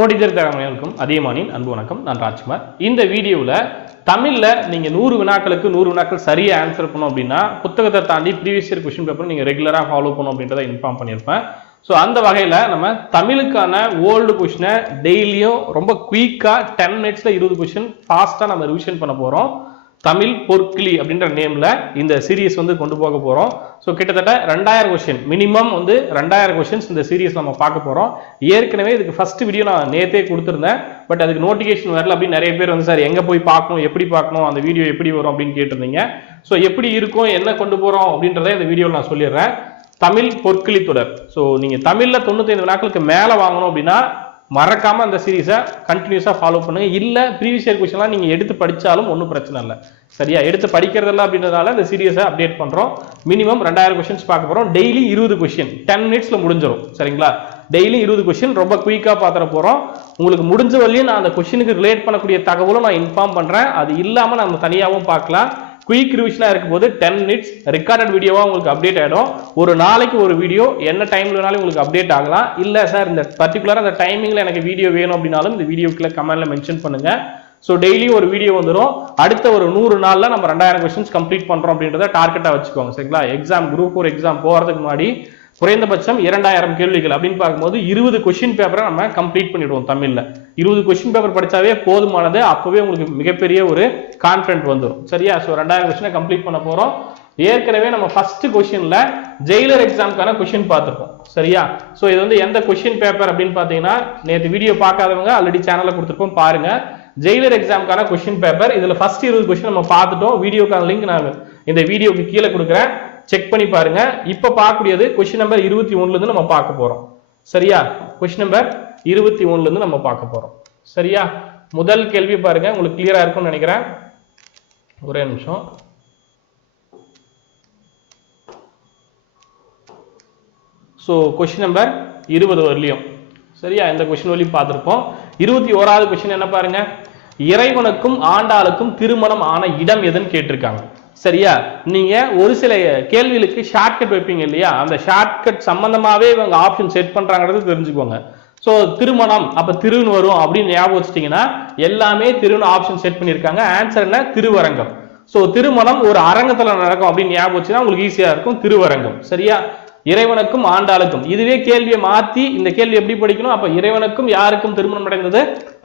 போட்டித்தர் தரமையாளுக்கும் அதியமானின் அன்பு வணக்கம். நான் ராஜ்குமார். இந்த வீடியோவில் தமிழில் நீங்கள் நூறு வினாக்களுக்கு நூறு வினாக்கள் சரியாக ஆன்சர் பண்ணோம் அப்படின்னா புத்தகத்தை தாண்டி ப்ரீவியஸ் இயர் கொஷின் பேப்பர் நீங்கள் ரெகுலராக ஃபாலோ பண்ணணும் அப்படின்றத இன்ஃபார்ம் பண்ணியிருப்பேன். ஸோ அந்த வகையில் நம்ம தமிழுக்கான ஓல்டு கொஷினை டெய்லியும் ரொம்ப குயிக்காக டென் மினிட்ஸில் இருபது கொஷின் ஃபாஸ்ட்டாக நம்ம ரிவிஷன் பண்ண போகிறோம் தமிழ் பொற்கிளி அப்படின்ற நேம்ல இந்த சீரியஸ் வந்து கொண்டு போக போறோம். ஸோ கிட்டத்தட்ட ரெண்டாயிரம் கொஸ்டின் மினிமம் வந்து ரெண்டாயிரம் கொஸ்டின்ஸ் இந்த சீரியஸ் நம்ம பார்க்க போறோம். ஏற்கனவே இதுக்கு ஃபர்ஸ்ட் வீடியோ நான் நேத்தே கொடுத்துருந்தேன். பட் அதுக்கு நோட்டிஃபிகேஷன் வரல அப்படின்னு நிறைய பேர் வந்து சார் எங்க போய் பார்க்கணும்? எப்படி பார்க்கணும்? அந்த வீடியோ எப்படி வரும்? அப்படின்னு கேட்டிருந்தீங்க. ஸோ எப்படி இருக்கும்? என்ன கொண்டு போறோம்? அப்படின்றத இந்த வீடியோவில் நான் சொல்லிடுறேன். தமிழ் பொற்கிளி தொடர். ஸோ நீங்க தமிழ்ல தொண்ணூத்தைந்து நாட்களுக்கு மேலே வாங்கணும் அப்படின்னா மறக்காம அந்த சீரீஸை கண்டினியூஸாக ஃபாலோ பண்ணுங்க. இல்ல ப்ரீவியஸ் இயர் கொஸ்டின்லாம் நீங்க எடுத்து படிச்சாலும் ஒன்றும் பிரச்சனை இல்லை. சரியா? எடுத்து படிக்கிறதில்ல அப்படின்றதால இந்த சீரியஸை அப்டேட் பண்றோம். மினிமம் ரெண்டாயிரம் கொஸ்டின்ஸ் பார்க்க போறோம். டெய்லி இருபது கொஸ்டின் டென் மினிட்ஸ்ல முடிஞ்சிடும் சரிங்களா? டெய்லி இருபது கொஸ்டின் ரொம்ப குயிக்காக பார்த்துட போகிறோம் உங்களுக்கு முடிஞ்ச வரையும் நான் அந்த கொஸ்டினுக்கு ரிலேட் பண்ணக்கூடிய தகவலும் நான் இன்ஃபார்ம் பண்ணுறேன் அது இல்லாமல் நம்ம தனியாகவும் பார்க்கலாம். குயிக் ரிவிஷனாக இருக்கும்போது டென் மினிட்ஸ் ரெக்கார்டட் வீடியோவாக உங்களுக்கு அப்டேட் ஆகிடும் ஒரு நாளைக்கு ஒரு வீடியோ என்ன டைமில் வேணாலும் உங்களுக்கு அப்டேட் ஆகலாம். இல்லை சார் இந்த பர்டிகுலராக அந்த டைமிங்கில் எனக்கு வீடியோ வேணும் அப்படின்னாலும் இந்த வீடியோக்குள்ள கமெண்ட்ல மென்ஷன் பண்ணுங்கள் ஸோ டெய்லியும் ஒரு வீடியோ வந்துடும் அடுத்த ஒரு நூறு நாளில் நம்ம ரெண்டாயிரம் கொஸ்டின்ஸ் கம்ப்ளீட் பண்ணுறோம் அப்படின்றத டார்கெட்டாக வச்சுக்கோங்க சரிங்களா? எக்ஸாம் குரூப் ஒரு எக்ஸாம் போகிறதுக்கு முன்னாடி குறைந்தபட்சம் இரண்டாயிரம் கேள்விகள் அப்படின்னு பார்க்கும்போது இருபது கொஸ்டின் பேப்பரை நம்ம கம்ப்ளீட் பண்ணிடுவோம் தமிழில். இருபது கொஸ்டின் பேப்பர் படித்தாவே போதுமானது. அப்போவே உங்களுக்கு மிகப்பெரிய ஒரு கான்ஃபிடன்ட் வந்துடும் சரியா? ஸோ ரெண்டாயிரம் கொஸ்டினை கம்ப்ளீட் பண்ண போகிறோம் ஏற்கனவே நம்ம ஃபர்ஸ்ட் கொஸ்டின்ல ஜெயிலர் எக்ஸாம்க்கான கொஸ்டின் பார்த்துருப்போம். சரியா? ஸோ இது வந்து எந்த கொஸ்டின் பேப்பர் அப்படின்னு பார்த்தீங்கன்னா நேற்று வீடியோ பார்க்காதவங்க ஆல்ரெடி சேனலில் கொடுத்துருப்போம். பாருங்க. ஜெயிலர் எக்ஸாம்க்கான கொஸ்டின் பேப்பர் இதில் ஃபர்ஸ்ட் இருபது கொஸ்டின் நம்ம பார்த்துட்டோம். வீடியோக்கான லிங்க் நான் இந்த வீடியோக்கு கீழே கொடுக்குறேன். செக் பண்ணி பாருங்க. இப்போ பார்க்கக்கூடியது கொஸ்டின் நம்பர் இருபத்தி ஒன்றுலேருந்து நம்ம பார்க்க போகிறோம் சரியா? கொஸ்டின் நம்பர் இருபத்தி ஒண்ணுல இருந்து நம்ம பார்க்க போறோம். சரியா? முதல் கேள்வி பாருங்க உங்களுக்கு கிளியராக இருக்கும்னு நினைக்கிறேன். ஒரே நிமிஷம். ஸோ கொஸ்டின் நம்பர் இருபது வரலையும். சரியா? இந்த கொஸ்டின் வரையும் பார்த்துருப்போம். இருபத்தி ஓராவது கொஸ்டின் என்ன பாருங்க? இறைவனுக்கும் ஆண்டாளுக்கும் திருமணம் ஆன இடம் எதுன்னு கேட்டிருக்காங்க. சரியா? நீங்க ஒரு சில கேள்விகளுக்கு ஷார்ட்கட் வைப்பீங்க இல்லையா? அந்த ஷார்ட்கட் சம்பந்தமாவே இவங்க ஆப்ஷன் செட் பண்றாங்கிறது தெரிஞ்சுக்கோங்க. ஸோ திருமணம் அப்போ திருன்னு வரும் அப்படின்னு ஞாபகம் வச்சிட்டிங்கன்னா எல்லாமே திருன்னு ஆப்ஷன் செட் பண்ணியிருக்காங்க. ஆன்சர் என்ன? திருவரங்கம். ஸோ திருமணம் ஒரு அரங்கத்தில் நடக்கும் அப்படின்னு ஞாபகம் வச்சுன்னா உங்களுக்கு ஈஸியாக இருக்கும். திருவரங்கம். சரியா? இறைவனுக்கும் ஆண்டாளுக்கும். இதுவே கேள்வியை மாற்றி இந்த கேள்வி எப்படி படிக்கணும்? அப்போ இறைவனுக்கும் யாருக்கும் திருமணம் நடந்தது?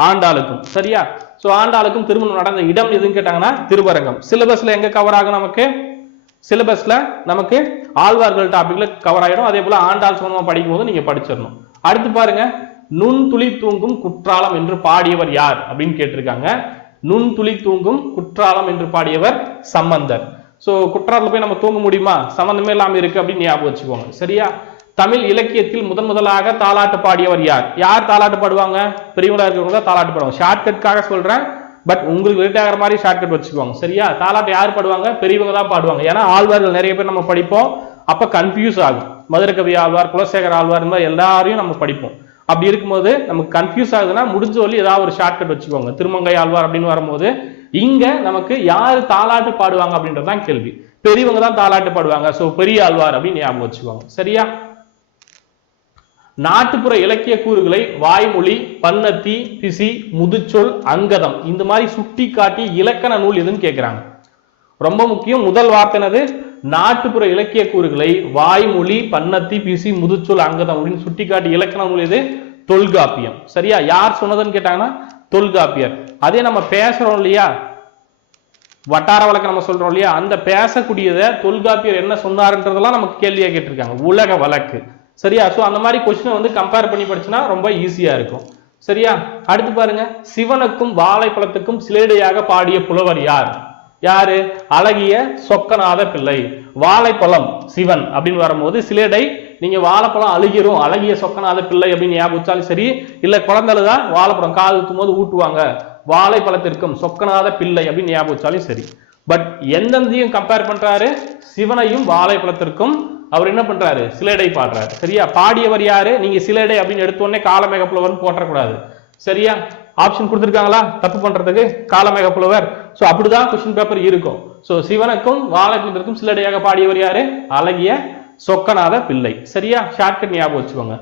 ஆண்டாளுக்கும். சரியா? ஸோ ஆண்டாளுக்கும் திருமணம் நடந்த இடம் எதுன்னு கேட்டாங்கன்னா திருவரங்கம். சிலபஸில் எங்கே கவர் ஆகும் நமக்கு? சிலபஸ்ல நமக்கு ஆழ்வார்கள் டாபிக்ல கவர் ஆயிடும். அதே போல ஆண்டாள் சோனமாக படிக்கும் போது நீங்க படிச்சிடணும். அடுத்து பாருங்க நுண் துளி தூங்கும் குற்றாலம் என்று பாடியவர் யார்? அப்படின்னு கேட்டிருக்காங்க. நுண் துளி தூங்கும் குற்றாலம் என்று பாடியவர் சம்பந்தர். ஸோ குற்றாலத்தில் போய் நம்ம தூங்க முடியுமா? சம்பந்தமே இல்லாமல் இருக்கு அப்படின்னு ஞாபகம் வச்சுக்கோங்க. சரியா? தமிழ் இலக்கியத்தில் முதன் முதலாக தாலாட்டு பாடியவர் யார்? யார் தாலாட்டு பாடுவாங்க? பெரியவங்களா இருக்கிறவங்க தான் தாலாட்டு பாடுவாங்க. ஷார்ட்கட்காக சொல்றேன். பட் உங்களுக்கு ரிலேட் ஆகிற மாதிரி ஷார்ட்கட் வச்சுக்கோங்க. சரியா? தாலாட்டு யார் பாடுவாங்க? பெரியவங்க தான் பாடுவாங்க. ஏன்னா ஆழ்வார்கள் நிறைய பேர் நம்ம படிப்போம். அப்போ கன்ஃபியூஸ் ஆகும். மதுரகவி ஆழ்வார் குலசேகர் ஆழ்வார் இந்த மாதிரி எல்லாரையும் நம்ம படிப்போம். அப்படி இருக்கும்போது நமக்கு கன்ஃபியூஸ் ஆகுதுன்னா முடிஞ்ச வழி ஏதாவது ஒரு ஷார்ட்கட் வச்சுக்கோங்க. திருமங்கை ஆழ்வார் அப்படின்னு வரும்போது இங்க நமக்கு யார் தாலாட்டு பாடுவாங்க அப்படின்றதான் கேள்வி. பெரியவங்க தான் தாலாட்டு பாடுவாங்க. ஸோ பெரிய ஆழ்வார் அப்படின்னு ஞாபகம் வச்சுக்கோங்க. சரியா? நாட்டுப்புற இலக்கிய கூறுகளை வாய்மொழி பன்னத்தி பிசி முதுச்சொல் அங்கதம் இந்த மாதிரி சுட்டி காட்டி இலக்கண நூல் எதுன்னு கேட்கிறாங்க ரொம்ப முக்கியம். முதல் வார்த்தை என்னது? நாட்டுப்புற இலக்கிய கூறுகளை வாய்மொழி பன்னத்தி பிசி முதுச்சொல் அங்கதம் அப்படின்னு சுட்டி காட்டி இலக்கண நூல் எது? தொல்காப்பியம். சரியா? யார் சொன்னதுன்னு கேட்டாங்கன்னா தொல்காப்பியர். அதே நம்ம பேசுறோம் இல்லையா? வட்டார வழக்கு நம்ம சொல்றோம் இல்லையா? அந்த பேசக்கூடியதை தொல்காப்பியர் என்ன சொன்னாருன்றதெல்லாம் நமக்கு கேள்வியா கேட்டிருக்காங்க. உலக வழக்கு. சரியா? ஸோ அந்த மாதிரி கொஸ்டினை வந்து கம்பேர் பண்ணி படிச்சுன்னா ரொம்ப ஈஸியாக இருக்கும். சரியா? அடுத்து பாருங்க. சிவனுக்கும் வாழைப்பழத்துக்கும் சிலேடையாக பாடிய புலவர் யார்? யாரு? அழகிய சொக்கநாத பிள்ளை. வாழைப்பழம் சிவன் அப்படின்னு வரும்போது சிலேடை நீங்க வாழைப்பழம் அழுகிரும் அழகிய சொக்கநாத பிள்ளை அப்படின்னு ஞாபகம் வச்சாலும் சரி இல்ல குழந்தைதான் வாழைப்பழம் காது ஊத்தும் போது ஊட்டுவாங்க. வாழைப்பழத்திற்கும் சொக்கநாத பிள்ளை அப்படின்னு ஞாபகம் வச்சாலும் சரி. பட் எந்தெந்தையும் கம்பேர் பண்றாரு? சிவனையும் வாழைப்பழத்திற்கும் அவர் என்ன பண்றாரு? சிலேடை பாடுறாரு. சரியா? பாடியவர் யாரு? நீங்க சிலேடை அப்படின்னு எடுத்த உடனே காலமேக புலவர்னு போட்டக்கூடாது சரியா? ஆப்ஷன் கொடுத்துருக்காங்களா? தப்பு பண்றதுக்கு காலமேக புலவர் ஸோ அப்படிதான் கொஸ்டின் பேப்பர் இருக்கும். ஸோ சிவனுக்கும் வாழைப்பழத்திற்கும் சிலடையாக பாடியவர் யாரு? அழகிய சொக்கநாத பிள்ளை. சரியா? ஷார்ட்கட் ஞாபகம் வச்சுக்கோங்க.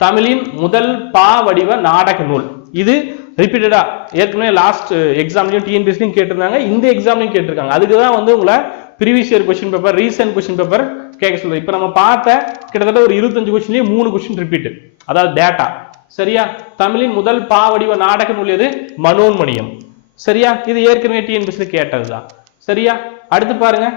தமிழின் முதல் பா வடிவ நாடக நூல். இது ரிப்பீட்டடா ஏற்கனவே லாஸ்ட் எக்ஸாம்லயும் டிஎன்பிஎஸ்லையும் கேட்டிருந்தாங்க. இந்த எக்ஸாம்லயும் கேட்டிருக்காங்க. அதுக்கு தான் வந்து உங்களை previous year question paper recent question paper கேட்க சொல்லுது. இப்போ நம்ம பார்த்த கிட்டத்தட்ட ஒரு இருபத்தஞ்சு கொஸ்டின்லேயே மூணு கொஸ்டின் ரிப்பீட் அதாவது டேட்டா சரியா? தமிழின் முதல் பா வடிவ நாடக நூல் எது மனோன்மணியம். சரியா? இது ஏற்கனவே டிஎன்பிஎஸ்ல கேட்டதுதான். சரியா? அடுத்து பாருங்க.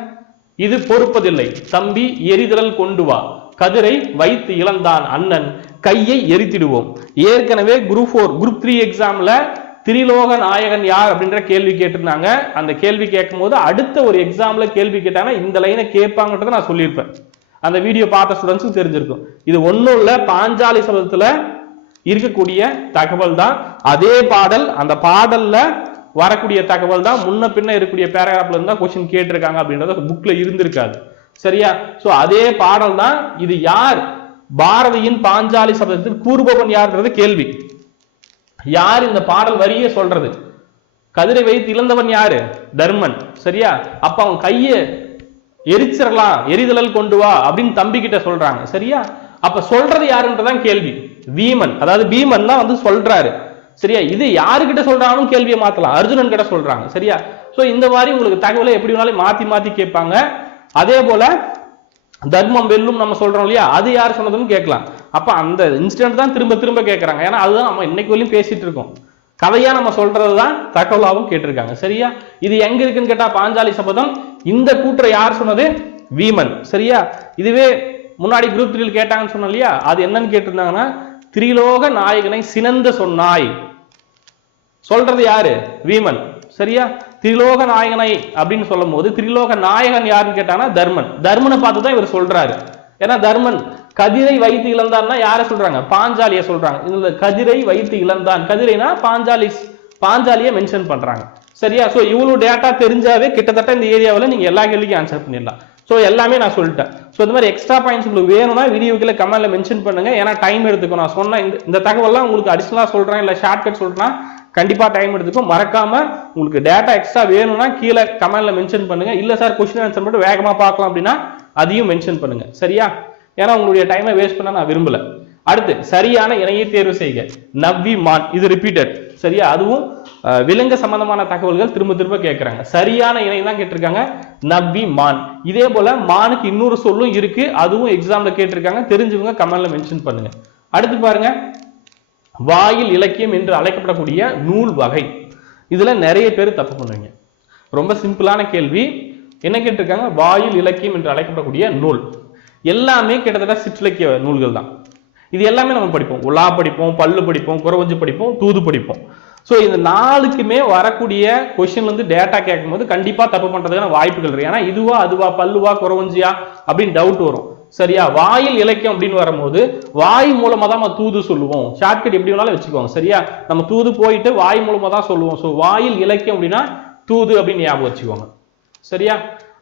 இது பொறுப்பதில்லை. தம்பி எரிதல் கொண்டு வா. கதிரை வைத்து இழந்தான் அண்ணன். கையை எரித்திடுவோம். ஏற்கனவே குரூப் ஃபோர் குரூப் த்ரீ எக்ஸாம்ல திரிலோக நாயகன் யார் அப்படின்ற கேள்வி கேட்டிருந்தாங்க. அந்த கேள்வி கேட்கும்போது அடுத்த ஒரு எக்ஸாம்ல கேள்வி கேட்டாங்கன்னா இந்த லைனை கேட்பாங்கன்றத நான் சொல்லியிருப்பேன். அந்த வீடியோ பார்த்த ஸ்டூடெண்ட்ஸுக்கு தெரிஞ்சிருக்கும். இது ஒன்றும் இல்லை பாஞ்சாலி சபதத்துல இருக்கக்கூடிய தகவல் தான். அதே பாடல் அந்த பாடல்ல வரக்கூடிய தகவல் தான். முன்ன பின்ன இருக்கக்கூடிய பேராகிராஃப்ல இருந்தா கொஸ்டின் கேட்டிருக்காங்க அப்படின்றது புக்ல இருந்திருக்காது. சரியா? ஸோ அதே பாடல் தான். இது யார்? பாரதியின் பாஞ்சாலி சபதத்தில் கூறுபவன் யார்ன்றது கேள்வி. யார் இந்த பாடல் வரியே சொல்றது? கதிரை வைத்து இழந்தவன் யாரு? தர்மன். சரியா? அப்ப அவன் கைய எரிச்சிடலாம் எரிதலல் கொண்டு வா அப்படின்னு தம்பி கிட்ட சொல்றாங்க. சரியா? அப்ப சொல்றது யாருன்றதான் கேள்வி. வீமன். அதாவது பீமன் தான் வந்து சொல்றாரு. சரியா? இது யாருக்கிட்ட சொல்றாலும் கேள்வியை மாத்தலாம். அர்ஜுனன் கிட்ட சொல்றாங்க. சரியா? சோ இந்த மாதிரி உங்களுக்கு தகவலை எப்படி வேணாலும் மாத்தி மாத்தி கேட்பாங்க. அதே போல தர்மம் வெல்லும் நம்ம சொல்றோம் இல்லையா? அது யார் சொன்னதுன்னு கேட்கலாம். அப்போ அந்த இன்சிடென்ட் தான் திரும்ப திரும்ப கேட்குறாங்க ஏன்னா அதுதான் நம்ம இன்னைக்கு வரையும் பேசிட்டு இருக்கோம். கதையாக நம்ம சொல்றது தான் தகவலாகவும் கேட்டிருக்காங்க. சரியா? இது எங்க இருக்குன்னு கேட்டா பாஞ்சாலி சபதம். இந்த கூற்றை யார் சொன்னது? வீமன். சரியா? இதுவே முன்னாடி குரூப் த்ரீல கேட்டாங்கன்னு சொன்னோம் இல்லையா? அது என்னன்னு கேட்டிருந்தாங்கன்னா திரிலோக நாயகனை சினந்த சொன்னாய். சொல்றது யாரு? வீமன். சரியா? திரிலோக நாயகனை அப்படின்னு சொல்லும் போது திரிலோக நாயகன் யாருன்னு கேட்டாங்கன்னா தர்மன். தர்மனை பார்த்து தான் இவர் சொல்றாரு. ஏன்னா தர்மன் கதிரை வைத்து இழந்தான்னா யாரை சொல்றாங்க? பாஞ்சாலியை சொல்றாங்க. இதுல கதிரை வைத்து இழந்தான். கதிரைனா பாஞ்சாலி பாஞ்சாலியை மென்ஷன் பண்றாங்க. சரியா? ஸோ இவ்வளோ டேட்டா தெரிஞ்சாவே கிட்டத்தட்ட இந்த ஏரியாவில் நீங்கள் எல்லா கேள்விக்கும் ஆன்சர் பண்ணிடலாம். ஸோ எல்லாமே நான் சொல்லிட்டேன். ஸோ இந்த மாதிரி எக்ஸ்ட்ரா பாயிண்ட்ஸ் உங்களுக்கு வேணும்னா வீடியோக்குள்ள கமெண்ட்ல மென்ஷன் பண்ணுங்க. ஏன்னா டைம் எடுத்துக்கும். நான் சொன்ன இந்த இந்த தகவல்லாம் உங்களுக்கு அடிஷனலாக சொல்கிறேன் இல்லை ஷார்ட்கட் சொல்கிறேன் கண்டிப்பாக டைம் எடுத்துக்கும். மறக்காம உங்களுக்கு டேட்டா எக்ஸ்ட்ரா வேணும்னா கீழே கமெண்ட்ல மென்ஷன் பண்ணுங்க. இல்லை சார் கொஸ்டின் ஆன்சர் மட்டும் வேகமாக பார்க்கலாம் அப்படின்னா அதையும் மென்ஷன் பண்ணுங்க. சரியா? ஏன்னா உங்களுடைய டைமை வேஸ்ட் பண்ண நான் விரும்பல. அடுத்து சரியான இணையை தேர்வு செய்க. நவ்வி மான். இது ரிப்பீட்டட் சரியா? அதுவும் விலங்கு சம்பந்தமான தகவல்கள் திரும்ப திரும்ப கேட்கறாங்க சரியான இணை தான் கேட்டிருக்காங்க. நவ்வி மான். இதே போல மானுக்கு இன்னொரு சொல்லும் இருக்கு. அதுவும் எக்ஸாம்ல கேட்டிருக்காங்க. தெரிஞ்சவங்க கமெண்ட்ல மென்ஷன் பண்ணுங்க. அடுத்து பாருங்க. வாயில் இலக்கியம் என்று அழைக்கப்படக்கூடிய நூல் வகை. இதுல நிறைய பேர் தப்பு பண்ணுவீங்க. ரொம்ப சிம்பிளான கேள்வி. என்ன கேட்டிருக்காங்க? வாயில் இலக்கியம் என்று அழைக்கப்படக்கூடிய நூல். எல்லாமே கிட்டத்தட்ட சிற்றிலக்கிய நூல்கள் தான். இது எல்லாமே நம்ம படிப்போம். உலா படிப்போம் பல்லு படிப்போம் குறவஞ்சு படிப்போம் தூது படிப்போம். ஸோ இந்த நாளுக்குமே வரக்கூடிய கொஷின்லேருந்து வந்து டேட்டா கேட்கும்போது கண்டிப்பாக தப்பு பண்ணுறதுக்கான வாய்ப்புகள் இருக்கு. ஏன்னா இதுவா அதுவா பல்லுவா குறவஞ்சியா அப்படின்னு டவுட் வரும். சரியா? வாயில் இலக்கியம் அப்படின்னு வரும்போது வாய் மூலமாக தான் நம்ம தூது சொல்லுவோம். ஷார்ட்கட் எப்படி வேணாலும் வச்சுக்குவோம் சரியா? நம்ம தூது போயிட்டு வாய் மூலமாக தான் சொல்லுவோம். ஸோ வாயில் இலக்கியம் அப்படின்னா தூது அப்படின்னு ஞாபகம் வச்சுக்கோங்க. சரியா?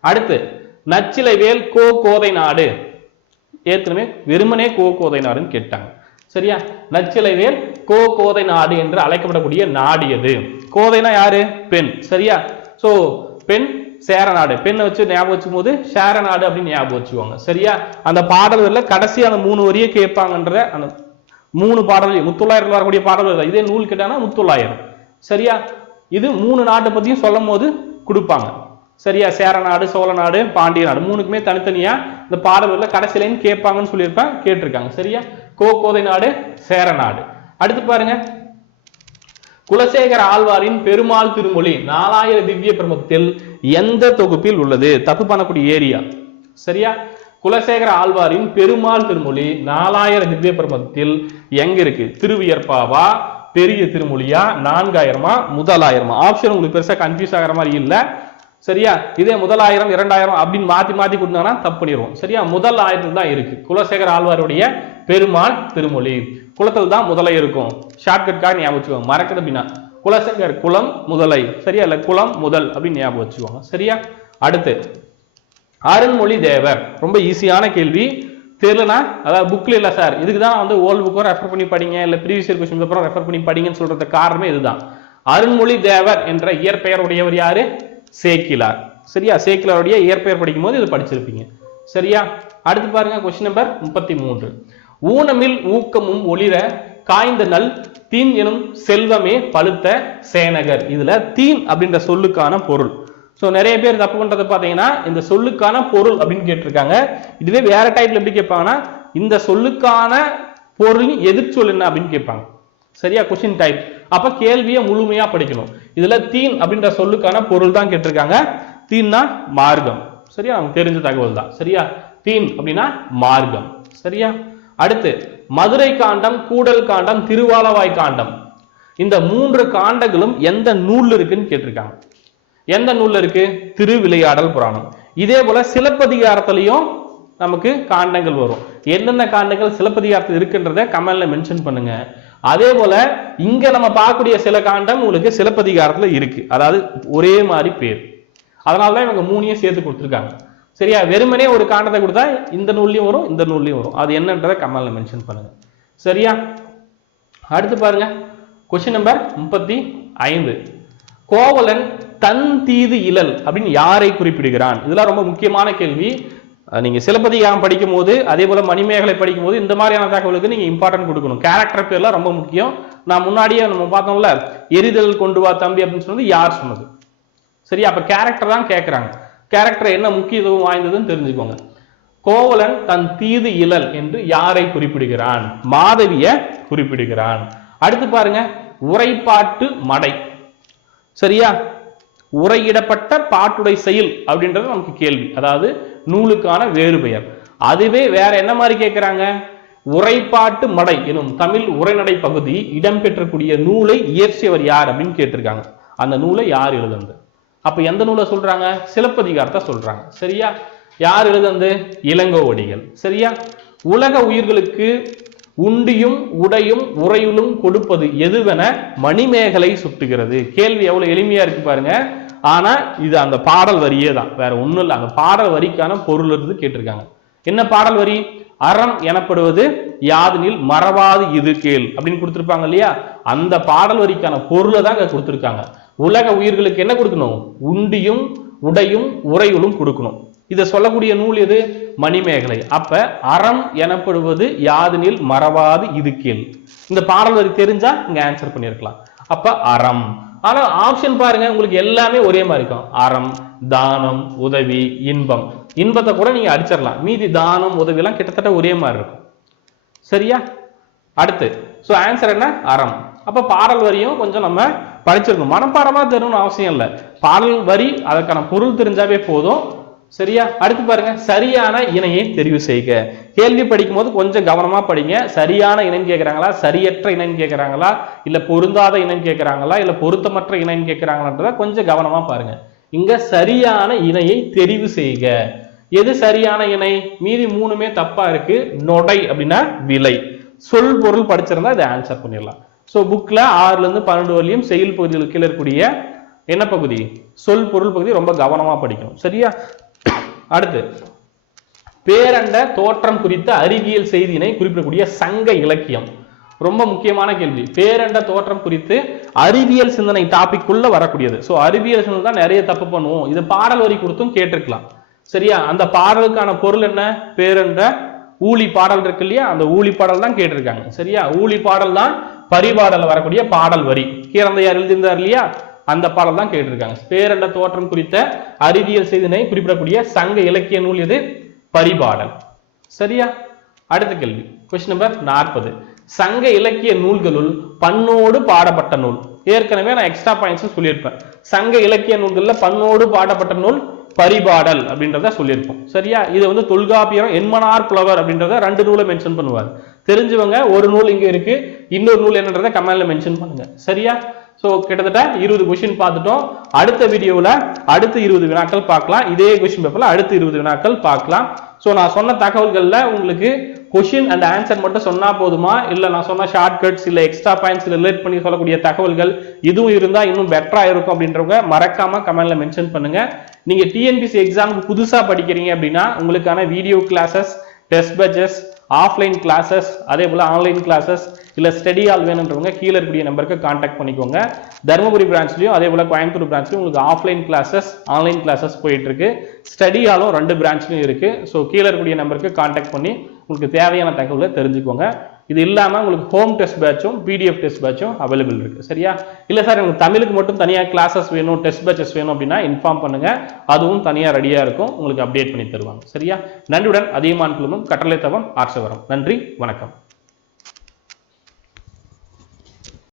அடுத்து நச்சிலைவேல் கோ கோதை நாடு. ஏற்கனவே வெறுமனே கோ கோதை நாடுன்னு கேட்டாங்க. சரியா? நச்சிலைவேல் கோ கோதை நாடு என்று அழைக்கப்படக்கூடிய நாடு எது? கோதைனா யாரு? பெண். சரியா? சோ பெண் சேர நாடு. பெண்ணை வச்சு ஞாபகம் வச்சும் போது சேர நாடு அப்படின்னு ஞாபகம் வச்சுக்கோங்க சரியா? அந்த பாடல்கள்ல கடைசி அந்த மூணு வரியை கேட்பாங்கன்ற அந்த மூணு பாடல் முத்தொள்ளாயிரத்தில் வரக்கூடிய பாடல்கள் இதே நூல் கேட்டாங்கன்னா முத்தொள்ளாயிரம். சரியா? இது மூணு நாட்டை பத்தியும் சொல்லும் போது கொடுப்பாங்க. சரியா? சேர நாடு சோழ நாடு பாண்டிய நாடு. மூணுக்குமே தனித்தனியா இந்த பாடல்கள்ல கடைசியிலேன்னு கேட்பாங்கன்னு சொல்லியிருப்பேன். கேட்டிருக்காங்க. சரியா? கோ கோதை நாடு சேர நாடு. அடுத்து பாருங்க. குலசேகர ஆழ்வாரின் பெருமாள் திருமொழி நாலாயிர திவ்ய பிரமுகத்தில் எந்த தொகுப்பில் உள்ளது? தப்பு பண்ணக்கூடிய ஏரியா. சரியா? குலசேகர ஆழ்வாரின் பெருமாள் திருமொழி நாலாயிர திவ்ய பிரபத்தில் எங்க இருக்கு? திருவியற்பாவா? பெரிய திருமொழியா? நான்காயிரமா? முதலாயிரமா? ஆப்ஷன் உங்களுக்கு பெருசா கன்ஃபியூஸ் ஆகிற மாதிரி இல்லை. சரியா? இதே முதலாயிரம் இரண்டாயிரம் அப்படின்னு மாத்தி மாத்தி கொடுத்தாங்கன்னா தப்பு பண்ணிடுவோம். சரியா? முதல் ஆயிரத்தில் தான் இருக்கு. குலசேகர் ஆழ்வாருடைய பெருமாள் திருமொழி. குளத்தில் தான் முதலை இருக்கும். ஷார்ட்கட்காக ஞாபகம் வச்சுக்கோங்க. மறக்கிறது அப்படின்னா குலசேகர் குலம் முதலை. சரியா? இல்லை குலம் முதல் அப்படின்னு ஞாபகம் வச்சுக்கோங்க. சரியா? அடுத்து அருண்மொழி தேவர். ரொம்ப ஈஸியான கேள்வி. தெரியலனா அதாவது புக்கில் இல்லை சார் இதுக்கு தான் வந்து ஓல்டு புக்கும் ரெஃபர் பண்ணி படிங்க இல்லை ப்ரீவியஸ் இயர் கொஸ்டின் பேப்பரும் ரெஃபர் பண்ணி படிங்கன்னு சொல்கிறது காரணமே இதுதான். அருண்மொழி தேவர் என்ற இயற்பெயர் உடையவர் யாரு? சேக்கிலார் சரியா? சேக்கிலாருடைய இயற்பெயர் படிக்கும் போது இது படிச்சிருப்பீங்க. சரியா? அடுத்து பாருங்க கொஸ்டின் நம்பர் முப்பத்தி மூன்று ஊனமில் ஊக்கமும் ஒளிர காய்ந்த நல் தீன் எனும் செல்வமே பழுத்த சேனகர். இதுல தீன் அப்படின்ற சொல்லுக்கான பொருள். ஸோ நிறைய பேர் தப்பு பண்றது பாத்தீங்கன்னா இந்த சொல்லுக்கான பொருள் அப்படின்னு கேட்டிருக்காங்க. இதுவே வேற டைப்ல எப்படி கேட்பாங்கன்னா இந்த சொல்லுக்கான பொருள் எதிர்ச்சொல் என்ன அப்படின்னு கேட்பாங்க. சரியா? கொஸ்டின் டைப் அப்ப கேள்வியை முழுமையா படிக்கணும். இதுல தீன் அப்படின்ற சொல்லுக்கான பொருள் தான் கேட்டிருக்காங்க. தீன்னா மார்க்கம். சரியா? நமக்கு தெரிஞ்ச தகவல் தான். சரியா? தீன் அப்படின்னா மார்க்கம். சரியா? அடுத்து மதுரை காண்டம் கூடல் காண்டம் திருவாலவாய் காண்டம். இந்த மூன்று காண்டங்களும் எந்த நூல் இருக்குன்னு கேட்டிருக்காங்க. எந்த நூல்ல இருக்கு? திருவிளையாடல் புராணம். இதே போல சிலப்பதிகாரத்திலையும் நமக்கு காண்டங்கள் வரும். என்னென்ன காண்டங்கள் சிலப்பதிகாரத்தில் இருக்குன்றத கமெண்ட்ல மென்ஷன் பண்ணுங்க. அதே போல இங்க நம்ம பார்க்கக்கூடிய சில காண்டம் உங்களுக்கு சிலப்பதிகாரத்துல இருக்கு. அதாவது ஒரே மாதிரி பேர். அதனாலதான் இவங்க மூணையும் சேர்த்து கொடுத்துருக்காங்க. சரியா? வெறுமனே ஒரு காண்டத்தை கொடுத்தா இந்த நூல்லையும் வரும் இந்த நூல்லையும் வரும். அது என்னன்றதை கமெண்ட்ல மென்ஷன் பண்ணுங்க. சரியா? அடுத்து பாருங்க. கொஸ்டின் நம்பர் முப்பத்தி ஐந்து. கோவலன் தன் தீது இழல் அப்படின்னு யாரை குறிப்பிடுகிறான்? இதெல்லாம் ரொம்ப முக்கியமான கேள்வி. நீங்கள் நீங்க சிலப்பதிகாரம் படிக்கும்போது அதே போல மணிமேகலை படிக்கும்போது இந்த மாதிரியான தகவலுக்கு நீங்க இம்பார்ட்டன்ட் கொடுக்கணும். கேரக்டர் பேர்லாம் ரொம்ப முக்கியம். நான் முன்னாடியே நம்ம பார்த்தோம்ல எரிதல் கொண்டு வா தம்பி அப்படின்னு சொன்னது யார் சொன்னது? சரி அப்ப கேரக்டர் தான் கேட்கறாங்க கேரக்டர் என்ன முக்கியத்துவம் வாய்ந்ததுன்னு தெரிஞ்சுக்கோங்க. கோவலன் தன் தீது இழல் என்று யாரை குறிப்பிடுகிறான்? மாதவிய குறிப்பிடுகிறான். அடுத்து பாருங்க உரைப்பாட்டு மடை. சரியா? உரையிடப்பட்ட பாட்டுடை செயல் அப்படின்றது நமக்கு கேள்வி. அதாவது நூலுக்கான வேறு பெயர். அதுவே வேற என்ன மாதிரி கேட்குறாங்க உரைப்பாட்டு மடை எனும் தமிழ் உரைநடை பகுதி இடம்பெற்றக்கூடிய நூலை இயற்றியவர் யார் அப்படின்னு கேட்டிருக்காங்க. அந்த நூலை யார் எழுதுனது? அப்ப எந்த நூலை சொல்றாங்க? சிலப்பதிகாரத்தை சொல்றாங்க. சரியா? யார் எழுதுனது? இளங்கோவடிகள். சரியா? உலக உயிர்களுக்கு உண்டியும் உடையும் உறையுளும் கொடுப்பது எதுவென மணிமேகலை சுட்டுகிறது. கேள்வி எவ்வளவு எளிமையா இருக்கு பாருங்க. ஆனால் இது அந்த பாடல் வரியே தான். வேற ஒன்றும் இல்லை. அந்த பாடல் வரிக்கான பொருள் இருந்து கேட்டிருக்காங்க. என்ன பாடல் வரி? அறம் எனப்படுவது யாதனில் மறவாது இது கேள் அப்படின்னு கொடுத்துருப்பாங்க இல்லையா? அந்த பாடல் வரிக்கான பொருளை தான் அங்க கொடுத்துருக்காங்க. உலக உயிர்களுக்கு என்ன கொடுக்கணும்? உண்டியும் உடையும் உறையுளும் கொடுக்கணும். இதை சொல்லக்கூடிய நூல் எது? மணிமேகலை. அப்ப அறம் எனப்படுவது யாதனில் மறவாது இது கேள். இந்த பாடல் வரி தெரிஞ்சா இங்க ஆன்சர் பண்ணியிருக்கலாம் அப்ப அறம். ஆனால் ஆப்ஷன் பாருங்க உங்களுக்கு எல்லாமே ஒரே மாதிரி இருக்கும். அறம் தானம் உதவி இன்பம். இன்பத்தை கூட நீங்க அடிச்சிடலாம். மீதி தானம் உதவிலாம் கிட்டத்தட்ட ஒரே மாதிரி இருக்கும். சரியா? அடுத்து ஸோ ஆன்சர் என்ன? அறம். அப்போ பாடல் வரியும் கொஞ்சம் நம்ம படிச்சிருக்கணும். மனப்பாடமாக தெரியணும்னு அவசியம் இல்லை. பாடல் வரி அதற்கான பொருள் தெரிஞ்சாவே போதும். சரியா? அடுத்து பாருங்க சரியான இணையை தெரிவு செய்க. கேள்வி படிக்கும் போது கொஞ்சம் கவனமா படிங்க. சரியான இணைன்னு கேட்கறாங்களா சரியற்ற இணைன்னு கேட்கறாங்களா இல்ல பொருந்தாத இணைன்னு கேட்கறாங்களா இல்ல பொருத்தமற்ற இணைன்னு கேட்கறாங்களான்றத கொஞ்சம் கவனமா பாருங்க. இங்க சரியான இணையை தெரிவு செய்க. எது சரியான இணை? மீதி மூணுமே தப்பா இருக்கு. நொடை அப்படின்னா விலை. சொல் பொருள் படிச்சிருந்தா இதை ஆன்சர் பண்ணிடலாம். ஸோ புக்ல ஆறுல இருந்து பன்னெண்டு வரலையும் செயல் பகுதியில் கீழே இருக்கக்கூடிய என்ன பகுதி? சொல் பொருள் பகுதி ரொம்ப கவனமா படிக்கணும். சரியா? அடுத்து பேரண்ட தோற்றம் குறித்த அறிவியல் செய்தியினை குறிப்பிடக்கூடிய சங்க இலக்கியம். ரொம்ப முக்கியமான கேள்வி. பேரண்ட தோற்றம் குறித்து அறிவியல் சிந்தனை டாபிக்குள்ள வரக்கூடியது. ஸோ அறிவியல் சிந்தனை தான் நிறைய தப்பு பண்ணுவோம். இது பாடல் வரி கொடுத்தும் கேட்டிருக்கலாம். சரியா? அந்த பாடலுக்கான பொருள் என்ன? பேரண்ட ஊழி பாடல் இருக்கு இல்லையா? அந்த ஊழி பாடல் தான் கேட்டிருக்காங்க. சரியா? ஊழி பாடல் தான் பரிபாடல வரக்கூடிய பாடல் வரி. கீரந்தையார் எழுதியிருந்தார் இல்லையா? அந்த பாடல் தான் கேட்டிருக்காங்க. பேரண்ட தோற்றம் குறித்த அறிவியல் செய்தினை குறிப்பிடக்கூடிய சங்க இலக்கிய நூல் எது? பரிபாடல். சரியா? அடுத்த கேள்வி. கொஸ்டின் நம்பர் நாற்பது. சங்க இலக்கிய நூல்களுள் பண்ணோடு பாடப்பட்ட நூல். ஏற்கனவே நான் எக்ஸ்ட்ரா பாயிண்ட்ஸ் சொல்லியிருப்பேன். சங்க இலக்கிய நூல்கள்ல பண்ணோடு பாடப்பட்ட நூல் பரிபாடல் அப்படின்றத சொல்லியிருப்போம். சரியா? இது வந்து தொல்காப்பியம் என்மனார் புலவர் அப்படின்றத ரெண்டு நூலை மென்ஷன் பண்ணுவார். தெரிஞ்சவங்க ஒரு நூல் இங்க இருக்கு இன்னொரு நூல் என்னன்றதை கமெண்ட்ல மென்ஷன் பண்ணுங்க. சரியா? ஸோ கிட்டத்தட்ட இருபது கொஷின் பார்த்துட்டோம். அடுத்த வீடியோவில் அடுத்த இருபது வினாக்கள் பார்க்கலாம். இதே கொஷின் பேப்பரில் அடுத்த இருபது வினாக்கள் பார்க்கலாம். ஸோ நான் சொன்ன தகவல்களில் உங்களுக்கு கொஷின் அண்ட் ஆன்சர் மட்டும் சொன்னால் போதுமா? இல்லை நான் சொன்ன ஷார்ட் கட்ஸ் இல்லை எக்ஸ்ட்ரா பாயிண்ட்ஸ் ரிலேட் பண்ணி சொல்லக்கூடிய தகவல்கள் இதுவும் இருந்தால் இன்னும் பெட்டராக இருக்கும் அப்படின்றவங்க மறக்காம கமெண்டில் மென்ஷன் பண்ணுங்கள் நீங்கள் டிஎன்பிசி எக்ஸாமுக்கு புதுசாக படிக்கிறீங்க அப்படின்னா உங்களுக்கான video classes test batches offline classes அதே போல் ஆன்லைன் கிளாஸஸ் இல்லை ஸ்டடி ஆல் வேணுன்றவங்க கீழே இருக்கக்கூடிய நம்பருக்கு காண்டாக்ட் பண்ணிக்கோங்க. தருமபுரி பிரான்ச்லையும் அதே போல் கோயம்புத்தூர் பிரான்ச்லையும் உங்களுக்கு ஆஃப்லைன் கிளாஸஸ் ஆன்லைன் கிளாஸஸ் போயிட்டுருக்கு. ஸ்டடி ஆலும் ரெண்டு பிரான்ச்லையும் இருக்குது ஸோ கீழே இருக்கக்கூடிய நம்பருக்கு காண்டாக்ட் பண்ணி உங்களுக்கு தேவையான தகவலை தெரிஞ்சுக்கோங்க. இது இல்லாமல் உங்களுக்கு ஹோம் டெஸ்ட் பேட்சும் பிடிஎஃப் டெஸ்ட் பேட்சும் அவைலபிள் இருக்குது சரியா? இல்லை சார் எனக்கு தமிழுக்கு மட்டும் தனியாக கிளாஸஸ் வேணும் டெஸ்ட் பேட்சஸ் வேணும் அப்படின்னா இன்ஃபார்ம் பண்ணுங்கள் அதுவும் தனியாக ரெடியாக இருக்கும். உங்களுக்கு அப்டேட் பண்ணி தருவாங்க. சரியா? நன்றியுடன் அதிகமான குழுமம் கட்டளை தவம் ஆர்சவரம் நன்றி வணக்கம்.